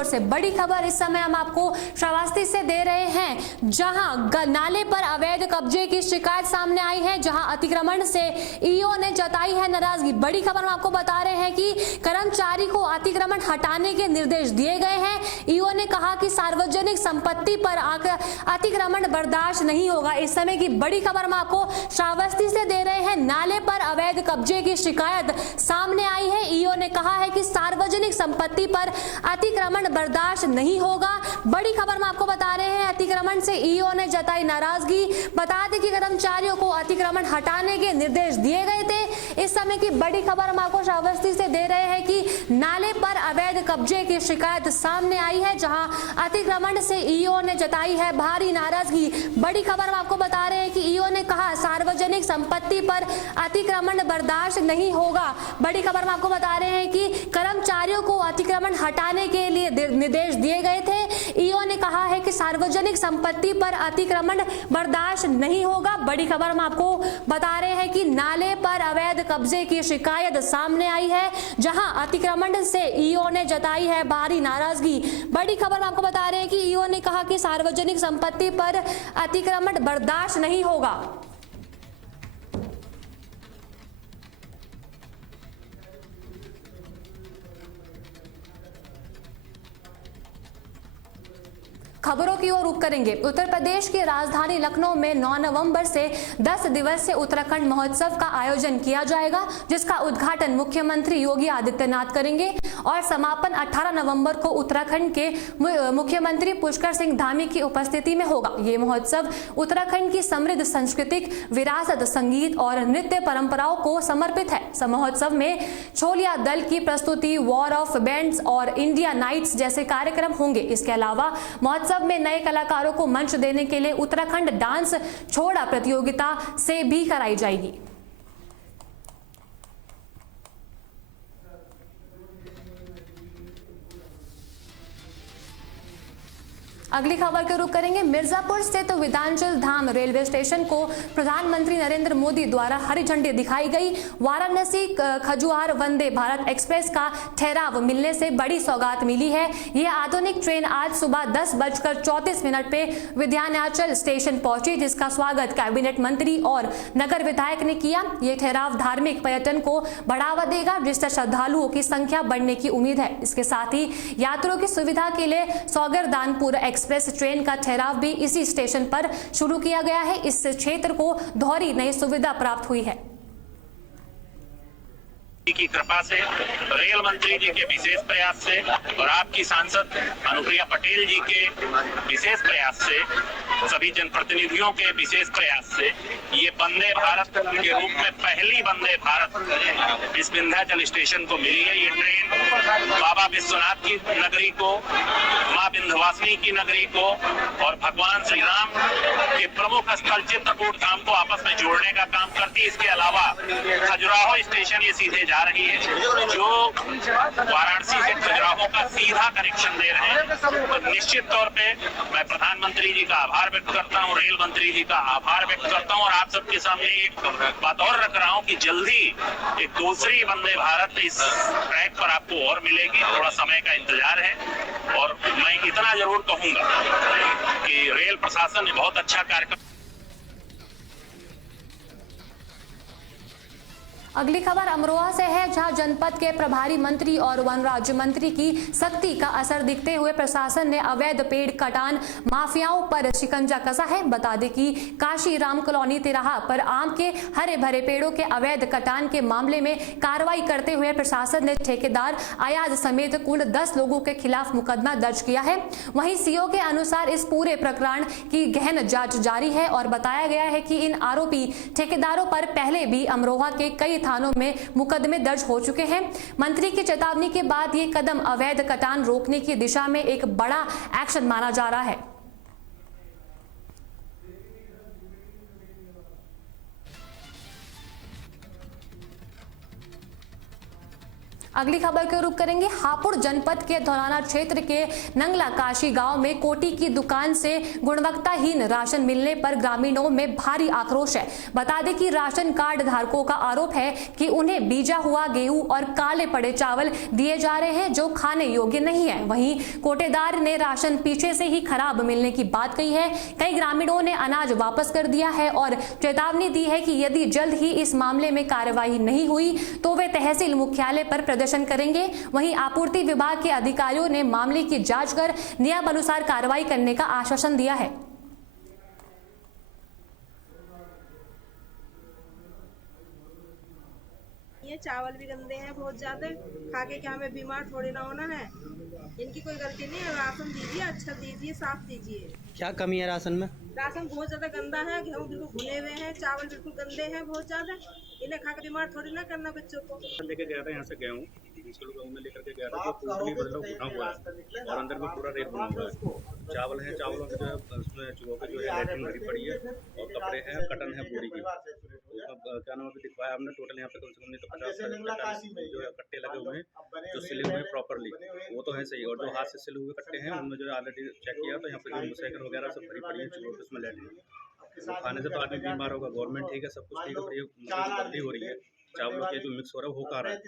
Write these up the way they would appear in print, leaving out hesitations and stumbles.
ओर से बड़ी खबर इस समय हम आपको श्रावस्ती से दे रहे हैं, जहां नाले पर अवैध कब्जे की शिकायत सामने आई है, जहां अतिक्रमण से ईओ ने जताई है नाराजगी। बड़ी खबर हम आपको बता रहे हैं कि कर्मचारी को अतिक्रमण हटाने के निर्देश दिए गए हैं। ईओ ने कहा कि सार्वजनिक संपत्ति पर अतिक्रमण बर्दाश्त नहीं होगा। इस समय की बड़ी खबर हम आपको श्रावस्ती से दे रहे हैं। नाले पर अवैध कब्जे की शिकायत सामने आई है। ईओ ने कहा है कि सार्वजनिक संपत्ति पर अतिक्रमण बर्दाश्त नहीं होगा। बड़ी खबर हम आपको बता रहे हैं, अतिक्रमण से ईओ ने जताई नाराजगी। बता दें कि कर्मचारियों को अतिक्रमण हटाने के निर्देश दिए गए थे। इस समय की बड़ी खबर हम आपको श्रावस्ती से दे रहे हैं कि नाले पर अवैध कब्जे की शिकायत सामने आई है, जहां अतिक्रमण से ईओ ने जताई है भारी नाराजगी। बड़ी खबर हम आपको बता रहे हैं कि ईओ ने कहा सार्वजनिक संपत्ति पर अतिक्रमण बर्दाश्त नहीं होगा। बड़ी खबर हम आपको बता रहे हैं कि कर्मचारियों को अतिक्रमण हटाने के लिए निर्देश दिए गए थे। ईओ ने कहा है कि सार्वजनिक संपत्ति पर अतिक्रमण बर्दाश्त नहीं होगा। बड़ी खबर हम आपको बता रहे हैं कि नाले पर अवैध कब्जे की शिकायत सामने आई है, जहां अतिक्रमण से ईओ ने जताई है भारी नाराजगी। बड़ी खबर हम आपको बता रहे हैं कि ईओ ने कहा कि सार्वजनिक संपत्ति पर अतिक्रमण बर्दाश्त नहीं होगा। खबरों की ओर रुख करेंगे। उत्तर प्रदेश की राजधानी लखनऊ में 9 नवंबर से 10 दिवसीय उत्तराखंड महोत्सव का आयोजन किया जाएगा, जिसका उद्घाटन मुख्यमंत्री योगी आदित्यनाथ करेंगे और समापन 18 नवंबर को उत्तराखंड के मुख्यमंत्री पुष्कर सिंह धामी की उपस्थिति में होगा। ये महोत्सव उत्तराखंड की समृद्ध सांस्कृतिक विरासत, संगीत और नृत्य परंपराओं को समर्पित है। महोत्सव में छोलिया दल की प्रस्तुति, वॉर ऑफ बैंड्स और इंडिया नाइट्स जैसे कार्यक्रम होंगे। इसके अलावा महोत्सव में नए कलाकारों को मंच देने के लिए उत्तराखंड डांस छोड़ा प्रतियोगिता से भी कराई जाएगी। अगली खबर के रुख करेंगे। मिर्जापुर स्थित विंध्याचल धाम रेलवे स्टेशन को प्रधानमंत्री नरेंद्र मोदी द्वारा हरी झंडी दिखाई गई। वाराणसी खजुआर वंदे भारत एक्सप्रेस का ठहराव मिलने से बड़ी सौगात मिली है। यह आधुनिक ट्रेन आज सुबह 10:34 पे विंध्याचल स्टेशन पहुंची, जिसका स्वागत कैबिनेट मंत्री और नगर विधायक ने किया। यह ठहराव धार्मिक पर्यटन को बढ़ावा देगा, जिससे श्रद्धालुओं की संख्या बढ़ने की उम्मीद है। इसके साथ ही यात्रियों की सुविधा के लिए सौगरदानपुर एक्सप्रेस ट्रेन का ठहराव भी इसी स्टेशन पर शुरू किया गया है। इस क्षेत्र को दोहरी नई सुविधा प्राप्त हुई है। की कृपा से, रेल मंत्री जी के विशेष प्रयास से और आपकी सांसद अनुप्रिया पटेल जी के विशेष प्रयास से, सभी जनप्रतिनिधियों के विशेष प्रयास से ये वंदे भारत के रूप में पहली वंदे भारत इस विंध्याचल स्टेशन को मिली है। ये ट्रेन बाबा विश्वनाथ की नगरी को, माँ विंध्यवासिनी की नगरी को और भगवान श्री राम के प्रमुख स्थल चित्रकूट धाम को आपस में जोड़ने का काम करती है। इसके अलावा खजुराहो स्टेशन ये सीधे जा रही है, जो वाराणसी से खजुराहो का सीधा कनेक्शन दे रहे हैं। तो निश्चित तौर पे मैं प्रधानमंत्री जी का आभार व्यक्त करता हूँ, रेल मंत्री जी का आभार व्यक्त करता हूँ और आप सबके सामने एक बात और रख रहा हूँ कि जल्दी एक दूसरी वंदे भारत इस ट्रैक पर आपको और मिलेगी। थोड़ा समय का इंतजार है और मैं इतना जरूर कहूंगा कि रेल प्रशासन ने बहुत अच्छा कार्यक्रम। अगली खबर अमरोहा से है, जहां जनपद के प्रभारी मंत्री और वन राज्य मंत्री की सख्ती का असर दिखते हुए प्रशासन ने अवैध पेड़ कटान माफियाओं पर शिकंजा कसा है। बता दें कि काशी राम कॉलोनी तिराहा पर आम के हरे भरे पेड़ों के अवैध कटान के मामले में कार्रवाई करते हुए प्रशासन ने ठेकेदार अयाज समेत कुल 10 लोगों के खिलाफ मुकदमा दर्ज किया है। वहीं सीओ के अनुसार इस पूरे प्रकरण की गहन जांच जारी है और बताया गया है कि इन आरोपी ठेकेदारों पर पहले भी अमरोहा के कई थानों में मुकदमे दर्ज हो चुके हैं। मंत्री की चेतावनी के बाद ये कदम अवैध कटान रोकने की दिशा में एक बड़ा एक्शन माना जा रहा है। अगली खबर को रुख करेंगे हापुड़ जनपद के धौराना क्षेत्र के नंगला काशी गांव में कोटी की दुकान से गुणवत्ताहीन राशन मिलने पर ग्रामीणों में भारी आक्रोश है। बता दें कि राशन कार्ड धारकों का आरोप है कि उन्हें बीजा हुआ गेहूं और काले पड़े चावल दिए जा रहे हैं जो खाने योग्य नहीं है। वहीं कोटेदार ने राशन पीछे से ही खराब मिलने की बात कही है। कई ग्रामीणों ने अनाज वापस कर दिया है और चेतावनी दी है कि यदि जल्द ही इस मामले में कार्यवाही नहीं हुई तो वे तहसील मुख्यालय पर प्रदर्शन करेंगे। वहीं आपूर्ति विभाग के अधिकारियों ने मामले की जांच कर नियमानुसार कार्रवाई करने का आश्वासन दिया है। ये चावल भी गंदे हैं बहुत ज्यादा, खा के क्या हमें बीमार थोड़ी ना होना है। इनकी कोई गलती नहीं है। राशन दीजिए, अच्छा दीजिए, साफ दीजिए। क्या कमी है राशन में? राशन बहुत ज्यादा गंदा है, गेहूँ बिल्कुल भुने हुए हैं, चावल बिल्कुल गंदे हैं बहुत ज्यादा। इन्हें खा के बीमार थोड़ी ना करना बच्चों को। लेके गया था यहाँ से गेहूँ 20 किलो गेहूँ में लेकर के गया था, जो टोटली मतलब भुना हुआ है और अंदर में पूरा रेत बना हुआ है। चावल है, चावलों में जो है उसमें चूहों के जो है लैट्रिन भरी पड़ी है और कपड़े हैं, कटन है पूरी की। उसमें क्या नाम अभी दिखवाया हमने, टोटल यहाँ पे कम से कम नहीं तो 50 जो है कट्टे लगे हुए हैं जो सिले हुए हैं प्रॉपरली, वो तो है सही। और जो हाथ से सिले हुए कट्टे हैं उनमें जो है ऑलरेडी चेक किया तो यहाँ पे जो मुसैकर वगैरह सब भरी पड़ी है चूहों के, उसमें लैट्रिन। तो खाने से तो आदमी बीमार होगा। गवर्नमेंट ठीक है, सब कुछ ठीक है, पर ये गलती हो रही है। चावलों के जो मिक्स हो रहा है वो कहाँ रहा है। तो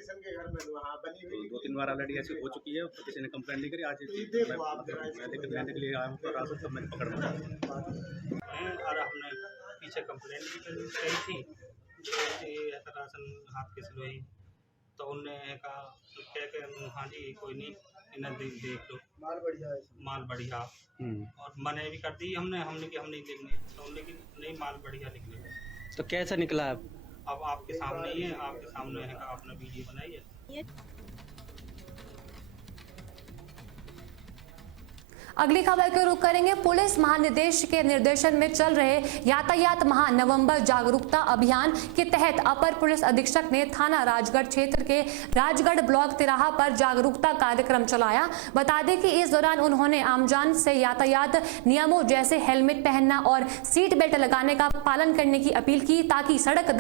2-3 बार ऑलरेडी ऐसी हो चुकी है, तो किसी ने कंप्लेंट नहीं करी। आज मैं लेने के लिए आया हूँ तो राशन सब मैंने पकड़ना और हमने पीछे कंप्लेंट भी करी थी कि ऐसा राशन हाथ के सिलवाई, तो उनने कहा कह के हाँ जी कोई नहीं, इन्हें देख लो, माल बढ़िया। और मने भी कर दी हमने कि हम नहीं लेंगे, तो उन्होंने कि नहीं माल बढ़िया निकलेगा। तो कैसा निकला? अब आपके सामने ही है, आपके सामने है, आपने वीडियो बनाई है। अगली खबर को रुख करेंगे पुलिस महानिदेश के निर्देशन में चल रहे यातायात माह नवंबर जागरूकता अभियान के तहत अपर पुलिस अधीक्षक ने थाना राजगढ़ क्षेत्र के राजगढ़ ब्लॉक तिराहा पर जागरूकता कार्यक्रम चलाया। बता दें कि इस दौरान उन्होंने आमजन से यातायात नियमों जैसे हेलमेट पहनना और सीट बेल्ट लगाने का पालन करने की अपील की ताकि सड़क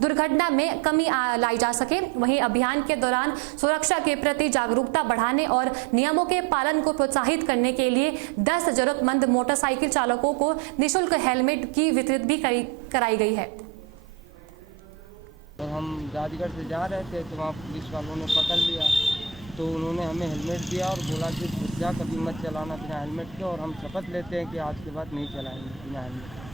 दुर्घटना में कमी लाई जा सके। वहीं अभियान के दौरान सुरक्षा के प्रति जागरूकता बढ़ाने और नियमों के पालन को प्रोत्साहित करने के लिए 10 जरूरतमंद मोटरसाइकिल चालकों को निःशुल्क हेलमेट की वितरित भी कराई गई है। और हम राजगढ़ से जा रहे थे तो वहाँ पुलिस वालों ने पकड़ लिया, तो उन्होंने हमें हेलमेट दिया और बोला कि खुद जा कभी मत चलाना बिना हेलमेट के, और हम शपथ लेते हैं कि आज के बाद नहीं चलाएंगे बिना हेलमेट।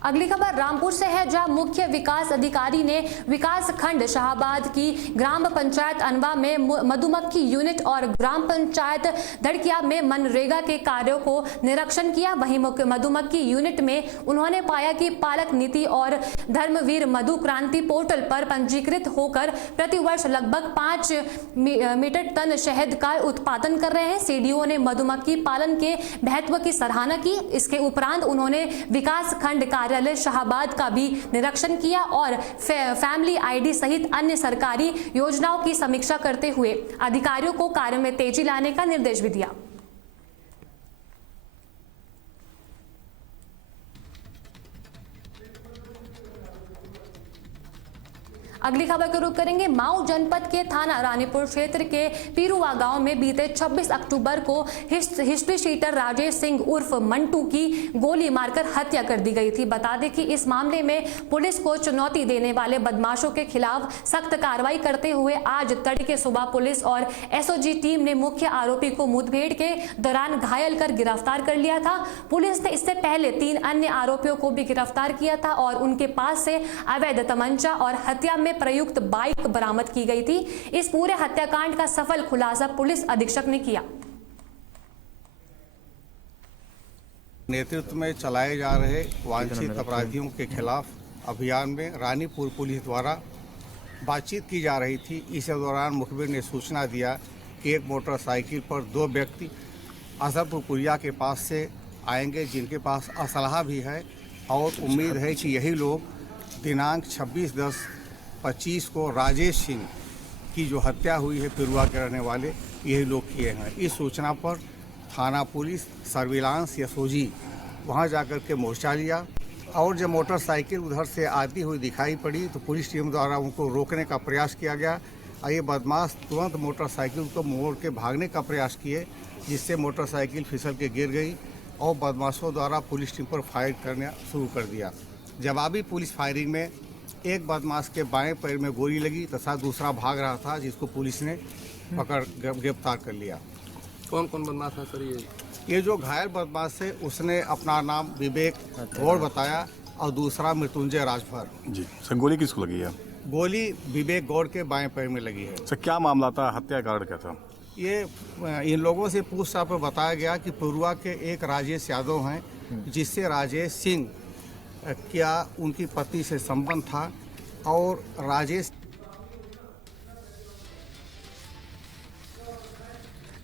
अगली खबर रामपुर से है, जहां मुख्य विकास अधिकारी ने विकास खंड शाहबाद की ग्राम पंचायत अनवा में मधुमक्खी यूनिट और ग्राम पंचायत धड़किया में मनरेगा के कार्यों को निरीक्षण किया। वहीं मधुमक्खी यूनिट में उन्होंने पाया कि पालक नीति और धर्मवीर मधु क्रांति पोर्टल पर पंजीकृत होकर प्रतिवर्ष लगभग 5 मीट्रिक टन शहद का उत्पादन कर रहे हैं। सीडीओ ने मधुमक्खी पालन के महत्व की सराहना की। इसके उपरांत उन्होंने विकास खंड कार्यालय शाहबाद का भी निरीक्षण किया और फैमिली आईडी सहित अन्य सरकारी योजनाओं की समीक्षा करते हुए अधिकारियों को कार्य में तेजी लाने का निर्देश भी दिया। अगली खबर को रुख करेंगे माऊ जनपद के थाना रानीपुर क्षेत्र के पीरुआ गांव में बीते 26 अक्टूबर को हिस्ट्री शीटर राजेश सिंह उर्फ मंटू की गोली मारकर हत्या कर दी गई थी। बता दें कि इस मामले में पुलिस को चुनौती देने वाले बदमाशों के खिलाफ सख्त कार्रवाई करते हुए आज तड़के सुबह पुलिस और एसओजी टीम ने मुख्य आरोपी को मुठभेड़ के दौरान घायल कर गिरफ्तार कर लिया था। पुलिस ने इससे पहले 3 अन्य आरोपियों को भी गिरफ्तार किया था और उनके पास से अवैध तमंचा और हत्या में प्रयुक्त बाइक बरामद की गई थी। इस पूरे हत्याकांड का सफल खुलासा पुलिस अधीक्षक ने किया। नेतृत्व में चलाए जा रहे वांछित अपराधियों के खिलाफ अभियान में रानीपुर पुलिस द्वारा बातचीत की जा रही थी। इस दौरान मुखबिर ने सूचना दिया कि एक मोटरसाइकिल पर 2 व्यक्ति असरपुर पुलिया के पास से आएंगे, जिनके पास असलहा भी है और उम्मीद है कि यही लोग दिनांक 26/10/25 को राजेश सिंह की जो हत्या हुई है पिरुआ के रहने वाले, यही लोग किए हैं। इस सूचना पर थाना पुलिस सर्विलांस एसओजी वहां जाकर के मोर्चा लिया और जब मोटरसाइकिल उधर से आती हुई दिखाई पड़ी तो पुलिस टीम द्वारा उनको रोकने का प्रयास किया गया और ये बदमाश तुरंत मोटरसाइकिल को मोड़ के भागने का प्रयास किए, जिससे मोटरसाइकिल फिसल के गिर गई और बदमाशों द्वारा पुलिस टीम पर फायर करना शुरू कर दिया। जवाबी पुलिस फायरिंग में एक बदमाश के बाएं पैर में गोली लगी तथा दूसरा भाग रहा था, जिसको पुलिस ने पकड़ गिरफ्तार कर लिया। कौन कौन बदमाश है सर? ये जो घायल बदमाश है उसने अपना नाम विवेक गौड़ बताया और दूसरा मृत्युंजय राजभर। जी सर, गोली किसको लगी है? गोली विवेक गौड़ के बाएं पैर में लगी है। सर क्या मामला था, हत्या कारण क्या था? ये इन लोगों से पूछताछ में बताया गया कि पुरुआ के एक राजेश यादव हैं, जिससे राजेश सिंह क्या उनकी पत्नी से संबंध था और राजेश।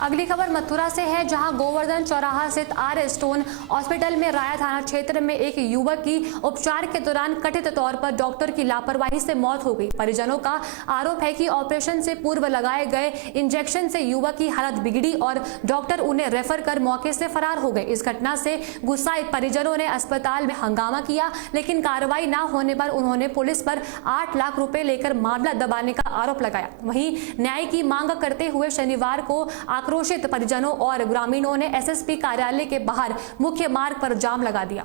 अगली खबर मथुरा से है, जहां गोवर्धन चौराहा स्थित आर स्टोन हॉस्पिटल में राया थाना क्षेत्र में एक युवक की उपचार के दौरान कथित तौर पर डॉक्टर की लापरवाही से मौत हो गई। परिजनों का आरोप है कि ऑपरेशन से पूर्व लगाए गए इंजेक्शन से युवक की हालत बिगड़ी और डॉक्टर उन्हें रेफर कर मौके से फरार हो गए। इस घटना से गुस्साए परिजनों ने अस्पताल में हंगामा किया, लेकिन कार्रवाई न होने पर उन्होंने पुलिस पर 8 लाख रुपए लेकर मामला दबाने का आरोप लगाया। वहीं न्याय की मांग करते हुए शनिवार को आक्रोशित परिजनों और ग्रामीणों ने एसएसपी कार्यालय के बाहर मुख्य मार्ग पर जाम लगा दिया।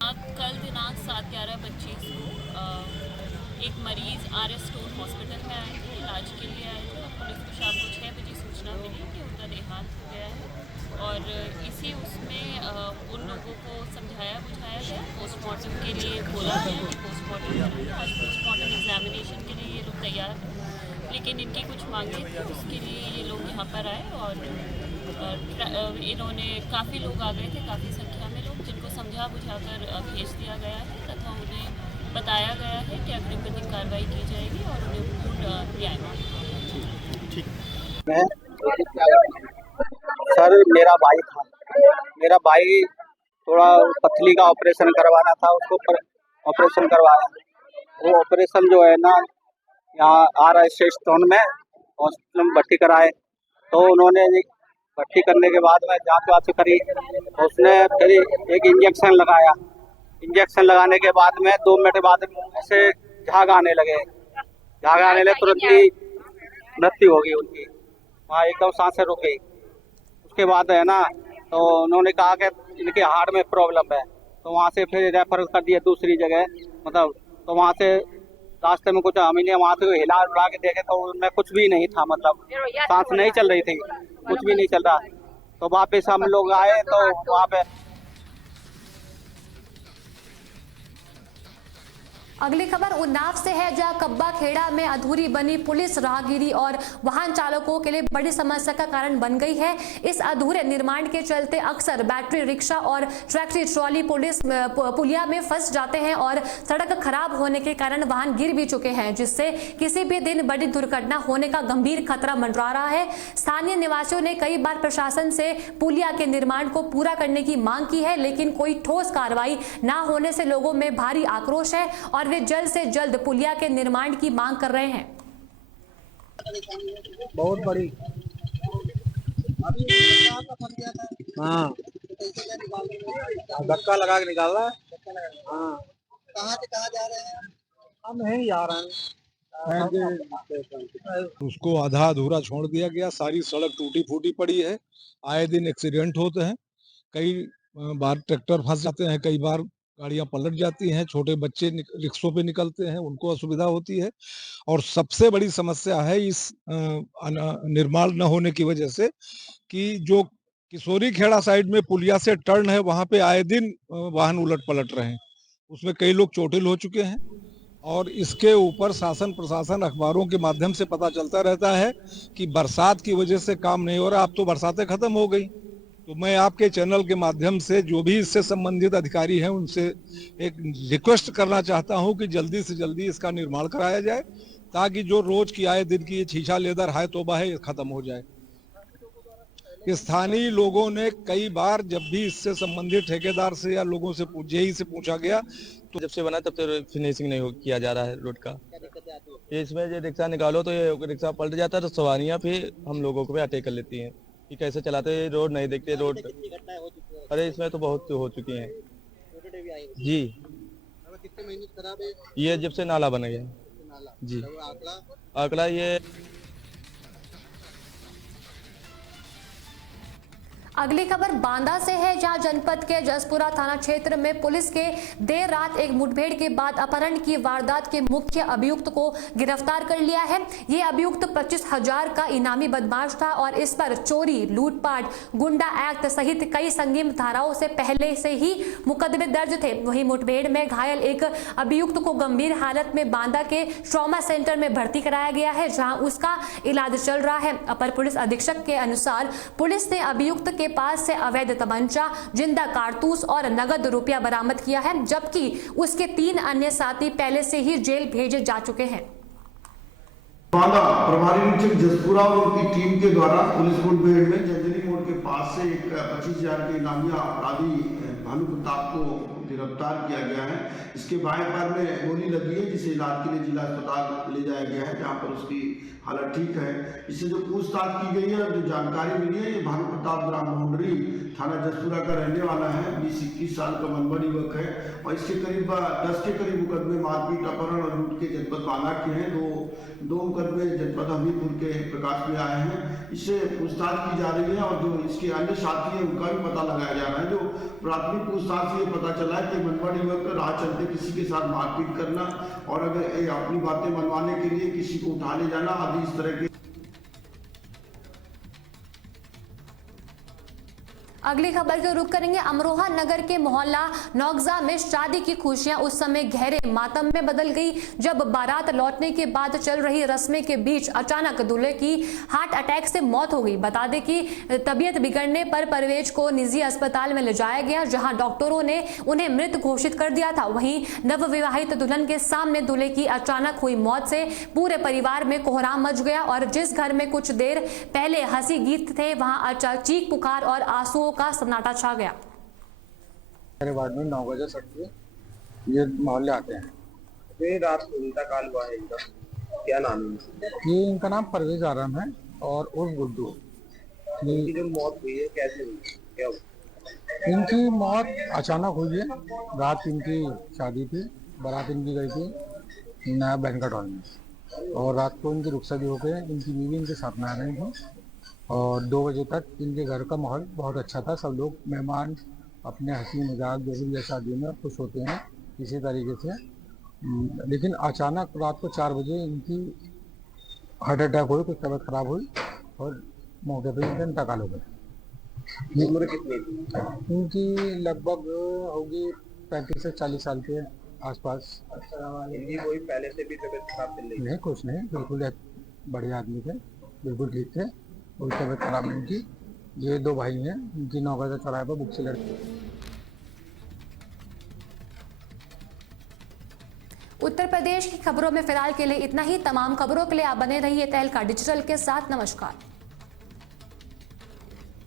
कल दिनांक 7/11/25 को एक मरीज आर स्टोन हॉस्पिटल में आए थे, इलाज के लिए आए थे। पुलिस को शाम को 6 बजे सूचना मिली कि उनका देहांत हो गया है और इसी उसमें उन लोगों को समझाया बुझाया गया, पोस्टमार्टम के लिए बोला गया कि पोस्टमार्टम करेंगे। आज पोस्टमार्टम एग्जामिनेशन के लिए ये लोग तैयार हैं, लेकिन इनकी कुछ मांगे थी, उसके लिए ये लोग यहाँ पर आए और इन्होंने काफ़ी लोग आ गए थे, काफ़ी संख्या में लोग, जिनको समझा बुझाकर भेज दिया गया है तथा उन्हें बताया गया है कि अग्रिम कार्रवाई की जाएगी और उन्हें पूर्ण न्याय मिलेगा। सर मेरा भाई थोड़ा पथरी का ऑपरेशन करवाना था, उसको ऑपरेशन करवाया। वो ऑपरेशन जो है ना यहाँ आर स्टोन में हॉस्पिटल में भर्ती कराए, तो उन्होंने भर्ती करने के बाद में जांच वाच करी, उसने फिर एक इंजेक्शन लगाया। इंजेक्शन लगाने के बाद में 2 मिनट बाद ऐसे झाग आने लगे, तुरंत ही मृत्यु हो गई उनकी, वहाँ एकदम सांसें रुक गई। उसके बाद है ना, तो उन्होंने कहा कि इनके हार्ट में प्रॉब्लम है, तो वहाँ से फिर रेफर कर दिया दूसरी जगह, मतलब तो वहाँ से रास्ते में कुछ हम ही वहाँ से हिला उड़ा के देखे तो उनमें कुछ भी नहीं था, मतलब सांस नहीं चल रही थी, कुछ भी नहीं चल रहा। तो वापस हम लोग आए तो वहाँ पे अगली खबर उन्नाव से है, जहां कब्बा खेड़ा में अधूरी बनी पुलिस राहगीरी और वाहन चालकों के लिए बड़ी समस्या का कारण बन गई है। इस अधूरे निर्माण के चलते अक्सर बैटरी रिक्शा और ट्रैक्टर ट्रॉली पुलिया में फंस जाते हैं और सड़क खराब होने के कारण वाहन गिर भी चुके हैं, जिससे किसी भी दिन बड़ी दुर्घटना होने का गंभीर खतरा मंडरा रहा है। स्थानीय निवासियों ने कई बार प्रशासन से पुलिया के निर्माण को पूरा करने की मांग की है, लेकिन कोई ठोस कार्रवाई न होने से लोगों में भारी आक्रोश है और वे जल्द से जल्द पुलिया के निर्माण की मांग कर रहे हैं। बहुत बड़ी हाँ धक्का लगा के निकाल रहा है। हाँ कहाँ से कहाँ जा रहे हैं? हम यहीं जा रहे हैं। उसको आधा अधूरा छोड़ दिया गया, सारी सड़क टूटी फूटी पड़ी है, आए दिन एक्सीडेंट होते हैं, कई बार ट्रैक्टर फंस जाते हैं, कई बार गाड़ियां पलट जाती हैं, छोटे बच्चे रिक्शों पे निकलते हैं, उनको असुविधा होती है। और सबसे बड़ी समस्या है इस निर्माण न होने की वजह से कि जो किशोरी खेड़ा साइड में पुलिया से टर्न है, वहां पे आए दिन वाहन उलट पलट रहे हैं, उसमें कई लोग चोटिल हो चुके हैं। और इसके ऊपर शासन प्रशासन अखबारों के माध्यम से पता चलता रहता है कि बरसात की वजह से काम नहीं हो रहा। अब तो बरसातें खत्म हो गई, तो मैं आपके चैनल के माध्यम से जो भी इससे संबंधित अधिकारी हैं उनसे एक रिक्वेस्ट करना चाहता हूं कि जल्दी से जल्दी इसका निर्माण कराया जाए, ताकि जो रोज की आए दिन की ये छीछा लेदर हाय तोबा है खत्म हो जाए। स्थानीय लोगों ने कई बार जब भी इससे संबंधित ठेकेदार से या लोगों से जेई से पूछा गया तो जब से बना तब से फिनिशिंग नहीं किया जा रहा है रोड का। इसमें ये रिक्शा निकालो तो ये रिक्शा पलट जाता है, तो सवारियां फिर हम लोगों को भी अटैक कर लेती हैं कि कैसे चलाते, रोड नहीं देखते रोड। अरे इसमें तो बहुत हो चुकी हैं, जी। कितने महीने खराब है? ये जब से नाला बन गया जी। आंकड़ा ये अगली खबर बांदा से है, जहां जनपद के जसपुरा थाना क्षेत्र में पुलिस के देर रात एक मुठभेड़ के बाद अपहरण की वारदात के मुख्य अभियुक्त को गिरफ्तार कर लिया है। ये अभियुक्त 25,000 का इनामी बदमाश था और इस पर चोरी, लूटपाट, गुंडा एक्ट सहित कई संगीन धाराओं से पहले से ही मुकदमे दर्ज थे। वहीं मुठभेड़ में घायल एक अभियुक्त को गंभीर हालत में बांदा के ट्रॉमा सेंटर में भर्ती कराया गया है, जहां उसका इलाज चल रहा है। अपर पुलिस अधीक्षक के अनुसार पुलिस ने अभियुक्त के पास से अवैध तमंचा, जिंदा कारतूस और नगद रुपया बरामद किया है, जबकि उसके 3 अन्य साथी पहले से ही जेल भेजे जा चुके हैं। बांदा प्रभारी निरीक्षक जसपुरा और उनकी टीम के द्वारा पुलिस मुठभेड़ में जंजली मोड़ के पास से एक 25,000 के इनामिया अपराधी भानु प्रताप को गिरफ्तार किया गया है। इसके बाएं पैर में गोली लगी है, जिसे इलाज के लिए जिला अस्पताल ले जाया गया है, जहां पर उसकी हालत ठीक है। इससे जो पूछताछ की गई है, जो जानकारी मिली है, ये भानु प्रताप ग्राम बाउंड्री थाना जसपुरा का रहने वाला है, 20-21 साल का मनमन युवक है और इसके करीब 10 के करीब मुकदमे मारपीट, अपहरण और लूट के जनपद बांदा के हैं। दो मुकदमे जनपद हमीरपुर के प्रकाश में आए हैं। इससे पूछताछ की जा रही है और जो इसके अन्य साथी हैं उनका भी पता लगाया जा रहा है। जो प्राथमिक पूछताछ से ये पता चला है कि मनमन युवक राह चलते किसी के साथ मारपीट करना और अगर अपनी बातें मनवाने के लिए किसी को उठा ले जाना आदि इस तरह के। अगली खबर को रुख करेंगे अमरोहा नगर के मोहल्ला नौगजा में शादी की खुशियां उस समय गहरे मातम में बदल गई, जब बारात लौटने के बाद चल रही रस्में के बीच अचानक दूल्हे की हार्ट अटैक से मौत हो गई। बता दें कि तबीयत बिगड़ने पर परवेज को निजी अस्पताल में ले जाया गया, जहां डॉक्टरों ने उन्हें मृत घोषित कर दिया था। वहीं नवविवाहित दुल्हन के सामने दूल्हे की अचानक हुई मौत से पूरे परिवार में कोहराम मच गया और जिस घर में कुछ देर पहले हंसी गीत थे, वहां चीख पुकार और आंसुओं का सन्नाटा छा गया। मेरे वार्ड में 9 बजे सड़क ये मोहल्ले आते हैं। ये रात को उनका काल हुआ है, इनका क्या नाम है? ये इनका नाम परवेज आराम है और उर्फ गुड्डू। इनकी जो मौत हुई है कैसे हुई, क्या हुआ? इनकी मौत अचानक हुई है। रात इनकी शादी थी, बारात इनकी गई थी नया बैंकट हॉल में और रात को इनकी रुखसती हो गई। इनकी बीवी इनके साथ में आ रही थी और 2 बजे तक इनके घर का माहौल बहुत अच्छा था। सब लोग मेहमान अपने हंसी मजाक जो भी शादियों में खुश होते हैं इसी तरीके से, लेकिन अचानक रात को 4 बजे इनकी हार्ट अटैक हुई, कुछ तबीयत खराब हुई और मौके पर इनका इंतकाल हो गया। उम्र कितनी थी इनकी? लगभग होगी 35 से 40 साल के आसपास। इनकी कोई पहले से भी तबीयत खराब चल रही? नहीं, कुछ नहीं, बिल्कुल बढ़िया आदमी थे, बिल्कुल ठीक थे, कोई तबीयत खराब नहीं थी। ये 2 भाई हैं, इनकी नौगजा चौराहे पर बुक से लड़की। उत्तर प्रदेश की खबरों में फिलहाल के लिए इतना ही। तमाम खबरों के लिए आप बने रहिए तहलका डिजिटल के साथ। नमस्कार।